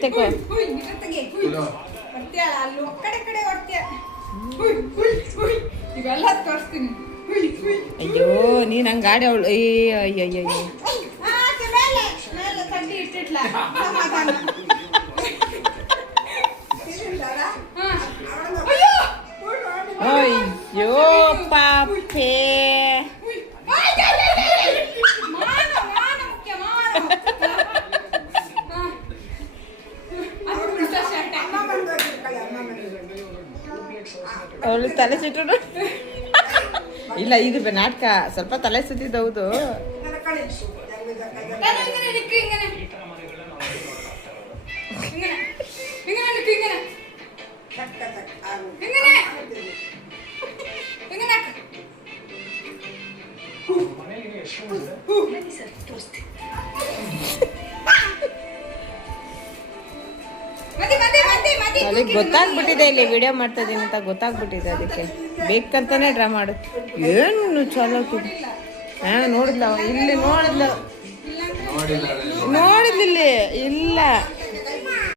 ತೆಗೋ ಅಯ್ಯೋ ನೀನ್ ಹಂಗ ಗಾಡಿ ಅವಳು ಅಯ್ಯಯ್ಯಯ್ಯೋ ಅಯ್ಯೋ ಪಾಪೆ ಅವಳು ತಲೆ ಸಿಟ್ಟು ಇಲ್ಲ ಇದು ನಾಟಕ ಸ್ವಲ್ಪ ತಲೆ ಸುತ್ತಿದ್ದು ಹೌದು ಅದಕ್ಕೆ ಗೊತ್ತಾಗ್ಬಿಟ್ಟಿದೆ ಇಲ್ಲಿ ವಿಡಿಯೋ ಮಾಡ್ತಾ ಇದೀನಿ ಅಂತ ಗೊತ್ತಾಗ್ಬಿಟ್ಟಿದೆ ಅದಕ್ಕೆ ಬೇಕಂತಾನೆ ಡ್ರಾ ಮಾಡು ಏನು ಚಲೋ ಹಾ ನೋಡಿದ್ಲ ಇಲ್ಲಿ ನೋಡಿದ್ಲು ಇಲ್ಲಿ ಇಲ್ಲ